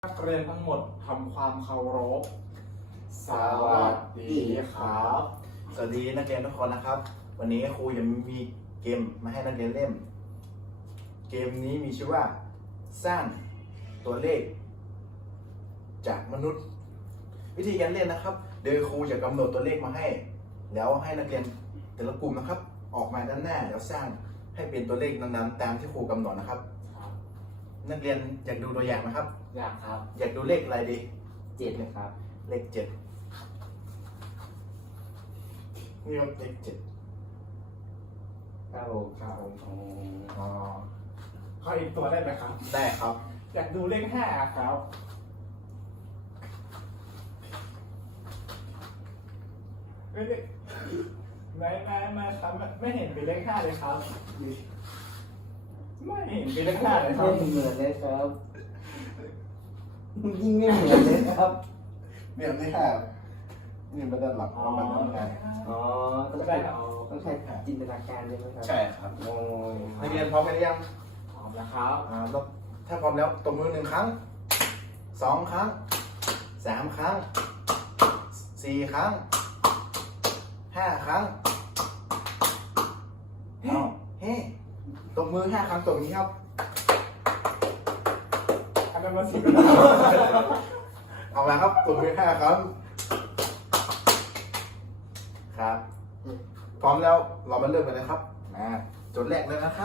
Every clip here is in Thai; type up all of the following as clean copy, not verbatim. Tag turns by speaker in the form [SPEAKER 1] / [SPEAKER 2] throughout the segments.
[SPEAKER 1] นักเรียนทั้งหมดทำความเคารพสวัสดีครับ
[SPEAKER 2] สวัสดีนักเรียนทุกคนนะครับ วันนี้ครูจะมีเกมมาให้นักเรียนเล่น เกมนี้มีชื่อว่าสร้างตัวเลขจากมนุษย์ วิธีการเล่นนะครับโดยครูจะกำหนดตัวเลขมาให้ แล้วให้นักเรียนแต่ละกลุ่มนะครับ ออกมาด้านหน้าแล้วสร้างให้เป็นตัวเลขนั้นๆตามที่ครูกำหนดนะครับ นักเรียนอยากดูตัวอย่างนะครับ
[SPEAKER 1] อยากครับ
[SPEAKER 2] อยากดูเลขอะไรดี
[SPEAKER 1] 7เลยครับ
[SPEAKER 2] เลข 7นี่ครับเลข 7
[SPEAKER 1] ครับผมครับผม
[SPEAKER 2] อ๋อ
[SPEAKER 1] ขออีกตัวได้ไหมครับ
[SPEAKER 2] ได้ครับ
[SPEAKER 1] อยากดูเลข5ครับไม่ได้ไม่ครับไม่เห็นเป็นเลข5เลยครับไม่เห็นเป็นเลข5เลยครับ
[SPEAKER 3] ไม่เหมือนเลยครับยิ่งไม่เหมือนเลยครับ
[SPEAKER 2] เนี่ยเลข 5นี่มันด้านหลัง
[SPEAKER 1] อ๋อ
[SPEAKER 2] มันด้านหน้า
[SPEAKER 3] อ๋อต้อง
[SPEAKER 1] ก็
[SPEAKER 3] ใช้
[SPEAKER 1] ได้เอา
[SPEAKER 3] ต้องใช้จินตนาการใช่ไหมครับ
[SPEAKER 2] ใช่ครับ
[SPEAKER 3] โอ้ย
[SPEAKER 2] นักเรียนพร้อมกันหรือยัง
[SPEAKER 1] พร้อมนะครับ
[SPEAKER 2] แล้วถ้าพร้อมแล้วตบมือ1 ครั้ง 2 ครั้ง 3 ครั้ง 4 ครั้ง 5 ครั้งเฮ้ตบมือ5 ครั้งตบนี้ครับ
[SPEAKER 1] อันนั้นมาสิ
[SPEAKER 2] เอามาครับตบมือ5 ครั้งครับ พร้อมแล้วเรามาเริ่มกันเลยครับโจทย์แรกเลยนะครับ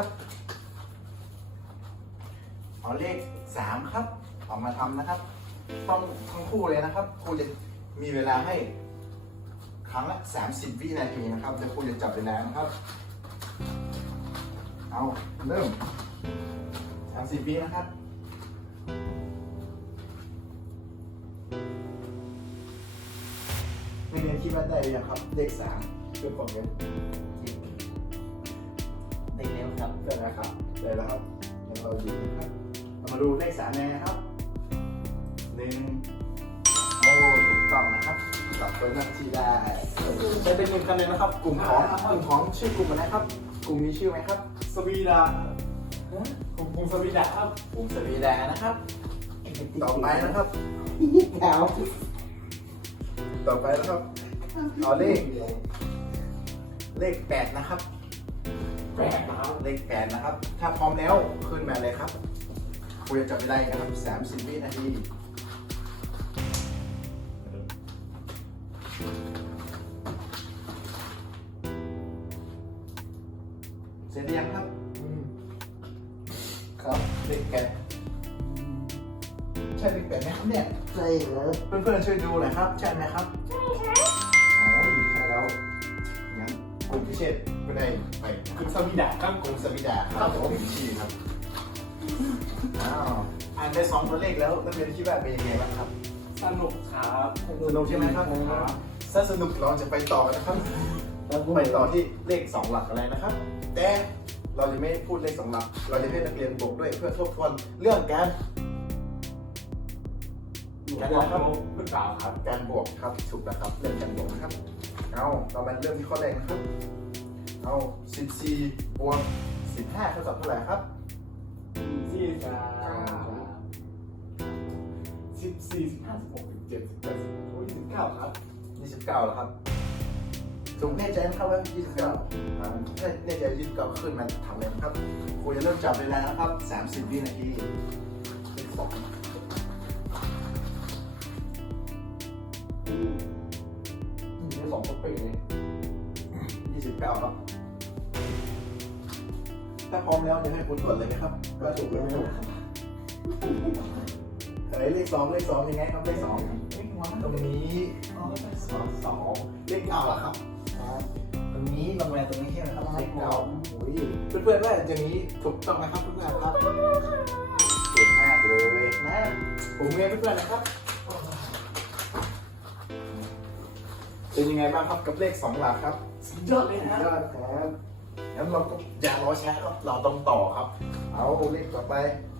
[SPEAKER 2] เอาเลข 3 ครับออกมาทำนะครับ ต้องทั้งคู่เลยนะครับครูจะมีเวลาให้ครั้งละ30 วินาทีนะครับเดี๋ยวครูจะจับเวลานะครับ เอาเริ่ม30 วินะครับไม่เรียนคิดว่าได้หรือยังครับเลข3เป็นของเรียน
[SPEAKER 3] เด็กเร็วครับ
[SPEAKER 2] ได้แล้วครับได้แล้วครับงั้นเราดูนะครับเรามาดูเลข3เลยนะครับ1โอ้ถูกต้องนะครับกลับไปนั่งที่ได้จะเป็น1 คะแนนนะครับ กลุ่มของชื่อกลุ่มอะไรครับ กลุ่มมีชื่อไหมครับ
[SPEAKER 1] สวีดาผมสวีดาครับ
[SPEAKER 2] กลุ่มสวีดานะครับ ต่อไปนะครับ
[SPEAKER 3] แถว
[SPEAKER 2] ต่อไปนะครับเอาเลข8นะครับ
[SPEAKER 1] แปดนะครับ
[SPEAKER 2] เลข8นะครับ ถ้าพร้อมแล้วขึ้นมาเลยครับครูจะจับเวลาครับ30 วินาทีเสร็จหรือยังครับครับเลข8ใช่เลข8ไหมครับเนี่ย
[SPEAKER 3] ใช่เหรอ
[SPEAKER 2] เพื่อนๆช่วยดูหน่อยครับใช่ไหมครับใช่ครับอ๋อใช่แล้วงั้นกลุ่มพิเศษก็ได้ไป
[SPEAKER 1] คุณสวีดาครับ
[SPEAKER 2] กลุ่มสวิดาครับผมชื่อครับอ้าวอ่านได้2 ตัวเลขแล้วนักเรียนคิดว่าเป็นยังไงบ้างครับ
[SPEAKER 1] สนุกครับ
[SPEAKER 2] สนุกใช่ไหมครับถ้าสนุกเราจะไปต่อกันนะครับไปต่อที่เลข2 หลักอะไรนะครับ แต่เราจะไม่พูดเลข2 หลัก เราจะให้นักเรียนบวกด้วยเพื่อทบทวนเรื่องการนะครับ
[SPEAKER 1] หรือเปล่าครับ
[SPEAKER 2] การบวกครับถูกแล้วครับเรื่องการบวกนะครับเอาเรามาเริ่มที่ข้อแรกนะครับเอา14 บวก 15 เท่ากับเท่าไหร่ครับ
[SPEAKER 1] 14 15 16 17 18 19ครับ
[SPEAKER 2] 29แล้วครับถูกแน่ใจนะครับว่า29ถ้าแน่ใจ29ขึ้นมาทำเลยนะครับครูจะเริ่มจับเวลานะครับ30 วินาทีเลข 2
[SPEAKER 1] มี2ตัวเป๊ะเลย
[SPEAKER 2] 29ครับถ้าพร้อมแล้วจะให้คุณตรวจเลยไหมครับว่าถูกหรือไม่ถูกเลข 2 ยังไงครับเลข 2ตรงนี้2เลข 9อะครับตรงนี้ลงมาตรงนี้ใช่ไหมครับเลข 9โอ้ยเพื่อนๆว่าอย่างนี้ถูกต้องไหมครับเพื่อนๆครับเก่งมากเลยนะผมเรียนเพื่อนๆนะครับเป็นยังไงบ้างครับกับเลข 2 หลักครับ
[SPEAKER 1] สุดยอดเลยนะ
[SPEAKER 2] ยอดครับงั้นเราก็อย่ารอช้าครับเราต้องต่อครับ เอาเลขต่อไป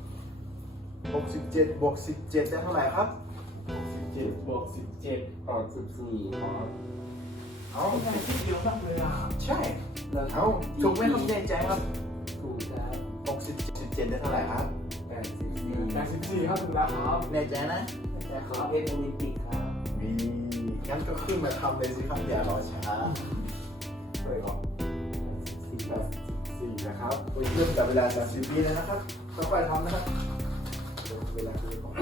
[SPEAKER 2] 67 บวก 17ได้เท่าไหร่ครับ
[SPEAKER 1] 17 บวก 17
[SPEAKER 3] 84ครับ
[SPEAKER 2] เอา
[SPEAKER 1] ง่ายที่เดียวมากเลยอ่ะ
[SPEAKER 2] ใช่เอาถูกไหมครับแน่ใจครับ
[SPEAKER 3] ถูกครับ
[SPEAKER 2] 67 17ได้เท่าไหร่ครับ
[SPEAKER 3] 84
[SPEAKER 1] 84ครับถูกแล้วครับ
[SPEAKER 2] แน่ใจนะ
[SPEAKER 3] แต่ขอเป็นโอลิมปิกครับ
[SPEAKER 2] มีงั้นก็ขึ้นมาทำเลยสิครับอย่ารอช้า
[SPEAKER 1] ไปก่อน84นะครับ
[SPEAKER 2] เริ่มจากเวลา30 วิเลยนะครับค่อยๆทำนะครับเวลาคือก่อน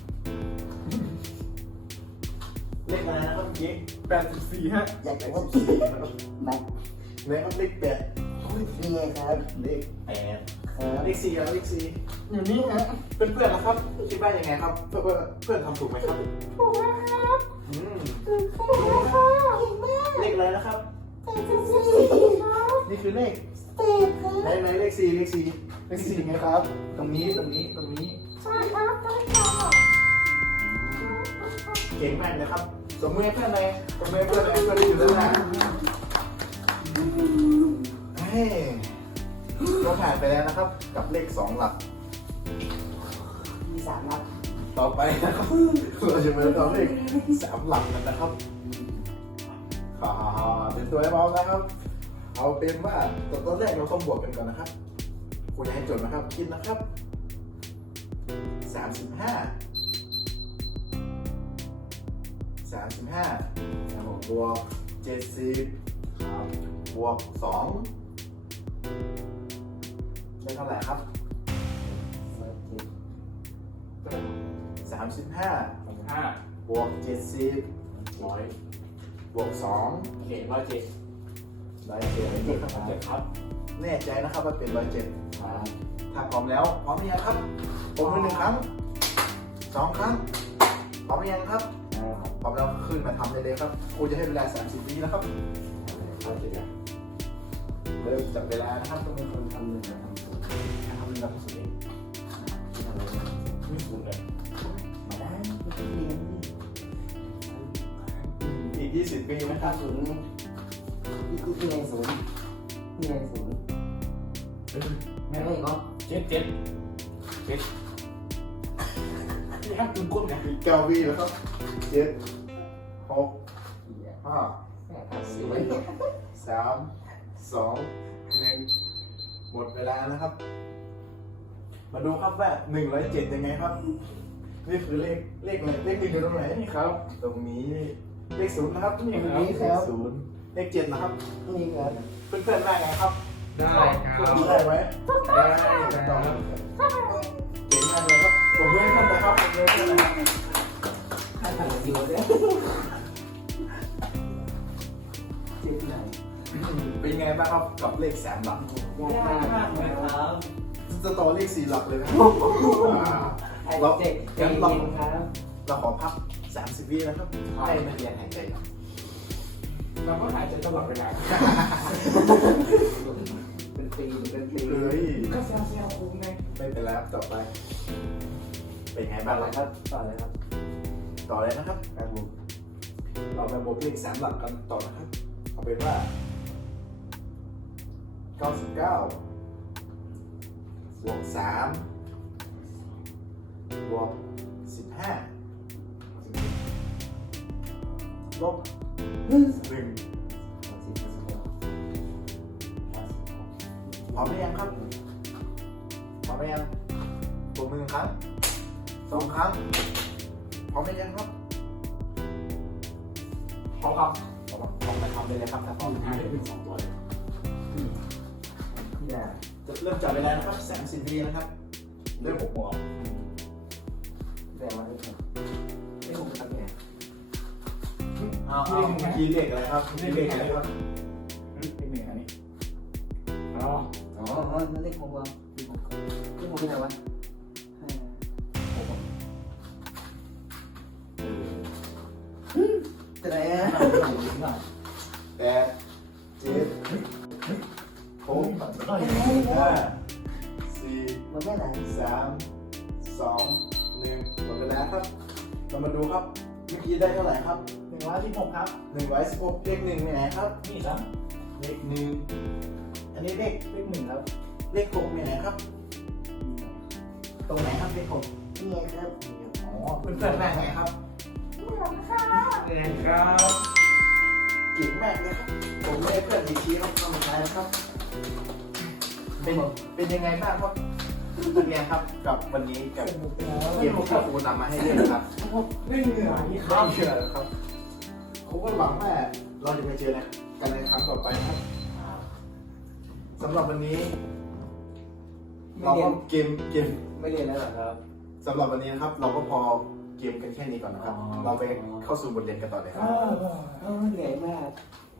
[SPEAKER 2] เลขอะไรนะครับเมื่อกี้
[SPEAKER 1] 84ฮะ
[SPEAKER 3] อยากจะว่าขี่แม็ก
[SPEAKER 2] เลขครับเลขแปด
[SPEAKER 3] นี่ไงครับ
[SPEAKER 2] เลขแปด
[SPEAKER 3] ครับ
[SPEAKER 2] เลขสี่ครับเลขสี่
[SPEAKER 1] อยู่นี่ฮะ
[SPEAKER 2] เพื่อนๆนะครับคิดว่ายังไงครับเพื่อนทำถูกไหมครับ
[SPEAKER 4] ถูกแล้วครับ
[SPEAKER 2] อืม
[SPEAKER 4] ถูกแล้วค่ะเก่งมาก
[SPEAKER 2] เลขอะไรนะครับ
[SPEAKER 4] 84ครับ
[SPEAKER 2] นี่คือเลข
[SPEAKER 4] เตะครับ
[SPEAKER 2] ไหนเลขสี่เลขสี่เลขสี่ไงครับ ตรงนี้ตรงนี้ตรงนี้
[SPEAKER 4] ใช่ครับได้ครับ
[SPEAKER 2] เก่งมากเลยครับสมมือให้เพื่อนเลยสมมือให้เพื่อนเลยเพื่อนที่อยู่ด้านหน้าเฮ้ยก็ผ่านไปแล้วนะครับ กับเลข2 หลัก
[SPEAKER 3] มีสามนัด
[SPEAKER 2] ต่อไปนะครับเราจะมาต่อเลข3 หลักกันนะครับเป็นตัวไอ้บอลนะครับ เอาเป็นว่าตอนแรกเราต้องบวกกันก่อนนะครับคุณให้จดนะครับคิดนะครับ35บวก70บวก2ได้เท่าไหร่ครับ35
[SPEAKER 1] 5
[SPEAKER 2] บวก70
[SPEAKER 1] 100
[SPEAKER 2] บวก2
[SPEAKER 1] โอเค107
[SPEAKER 2] ได้7ครับ
[SPEAKER 1] 7ครับ
[SPEAKER 2] แน่ใจนะครับว่าเป็น107
[SPEAKER 1] ครับ
[SPEAKER 2] ถ้าพร้อมแล้วพร้อมหรือยังครับผมมือ1 ครั้ง 2 ครั้งพร้อมหรือยังครับพร้อมแล้วขึ้นมาทำได้เลยครับครูจะให้เวลา30 วินะครับเริ่มจับเวลานะครับต้องเป็นคนทำเลยนะครับทำเป็นแบบสุดเอง
[SPEAKER 1] ไม่ถูกเลย
[SPEAKER 3] มาได้ไม่ต้องเรียนดิ
[SPEAKER 2] อีก20 วินะค
[SPEAKER 3] ถ้า
[SPEAKER 2] รับ
[SPEAKER 3] ศูนย์นี่ไงศูนย์นี่ไงศูนย์ไม่ได้ก็
[SPEAKER 1] 7นี่ครับคุณก้นเนี่ย
[SPEAKER 2] อีก9 วิแล้วครับ7 6 5
[SPEAKER 3] สวย
[SPEAKER 2] 3 2 1หมดเวลานะครับ มาดูครับว่า107ยังไงครับ นี่คือเลขอะไรเลข1อยู่ตรงไหน
[SPEAKER 1] นี่ครับ
[SPEAKER 2] ตรงนี้เลข0นะครับ
[SPEAKER 1] นี่ครับ
[SPEAKER 2] เลข0เลข7นะครับ
[SPEAKER 3] นี่ครับ
[SPEAKER 2] เพื่อนๆได้ไงครับ
[SPEAKER 1] ได้ค
[SPEAKER 2] เพื่
[SPEAKER 1] รั
[SPEAKER 2] อบ นๆได้ไหม
[SPEAKER 1] ได้ค
[SPEAKER 2] ต่อ
[SPEAKER 1] รับ
[SPEAKER 2] เก่งมากเลยครับผมเพื่อนๆนะครับผมเพื่อนๆนะครับ
[SPEAKER 3] ถ้าทำอยู่เนี่ยเจ็บไหน
[SPEAKER 2] เป็นไงบ้างครับกับเลข3 หลัก
[SPEAKER 3] ยากมากเลยครับ
[SPEAKER 2] จะต่อเลข4 หลักเลยนะ
[SPEAKER 3] ไอ้เจ็บเจ็บครับ
[SPEAKER 2] เราขอพัก30 วินะครับให้นักเรียนหายใจครับ
[SPEAKER 1] เราก็หายใจตลอดเวลา
[SPEAKER 3] เป็นปีเป็นปี
[SPEAKER 2] เฮ้ย
[SPEAKER 1] ก็แซวๆคุ้มไง
[SPEAKER 2] ไม่เป็นไรครับต่อไป เป็นไง
[SPEAKER 3] ต่
[SPEAKER 2] บ้า
[SPEAKER 3] อง เลย
[SPEAKER 2] ล่ะ
[SPEAKER 3] ครับต่อเลยครับ
[SPEAKER 2] ต่อเลยนะครับการบวกเราไปบวกเลข3 หลักกันต่อนะครับเอาเป็นว่า99บวก3บวก15ลบ1พร้อมหรือยังครับพร้อมหรือยังบวก1 ครั้ง 2 ครั้งพร้อมหรือยังครับ
[SPEAKER 1] พร้อมครับ
[SPEAKER 2] ลองมาทำได้เลยครับถ้าพร้อม
[SPEAKER 1] หายได้เป็น2ตัว
[SPEAKER 3] อย่า
[SPEAKER 2] จะเริ่มจับเวลานะครับ30 วินะครับ
[SPEAKER 1] เริ่ม6 โมง
[SPEAKER 3] แต่ว่าไม่ถูกไม่ถูกทำไง
[SPEAKER 2] เอาเมื่อกี้เลขอะไรครับเลขอะไรครับ
[SPEAKER 1] เลข1อันนี้อ๋อ
[SPEAKER 3] อ๋อนั่นเลขของเราเลขของเป็นไงวะแต่ไหนอ่ะ
[SPEAKER 2] 8 7 6 5 4
[SPEAKER 3] มันไม่ไหน
[SPEAKER 2] 3 2 1หมดเวลาครับ เรามาดูครับเมื่อกี้ได้เท่าไหร่ครับ
[SPEAKER 1] 116ครับ
[SPEAKER 2] 116เลข1ไปไหนครับ
[SPEAKER 1] นี่ครับ
[SPEAKER 2] เลข1อันนี้เลข
[SPEAKER 1] เลข1ครับ
[SPEAKER 2] เลข6ไปไหนครับ ตรงไหนครับเลข6
[SPEAKER 3] นี่ไงครับ
[SPEAKER 2] อ๋อเพื่อนๆได้ไงครับ
[SPEAKER 4] เหมือนค่ะ
[SPEAKER 1] เรียนครับ
[SPEAKER 2] เก่งมากเลยครับ ผมได้เพื่อนอีกทีครับทำอะไรนะครับ เป็นยังไงบ้างครับเป็นไงครับกับวันนี้กับเกมที่ครูนำมาให้เล่นครับ
[SPEAKER 1] ไม่เหนื่อยค
[SPEAKER 2] ไม่
[SPEAKER 1] รับ
[SPEAKER 2] เชื่อครับครูก็หวังว่าเราจะไปเจอกันในครั้งต่อไปครับสำหรับวันนี้ เราก็เกม
[SPEAKER 3] ไม่เรียนแล้วเหรอครับ
[SPEAKER 2] สำหรับวันนี้นะครับ เราก็พอเกมกันแค่นี้ก่อนนะครับ เราไปเข้าสู่บทเรียนกันต่อเลยครับ
[SPEAKER 3] เหนื่อยมาก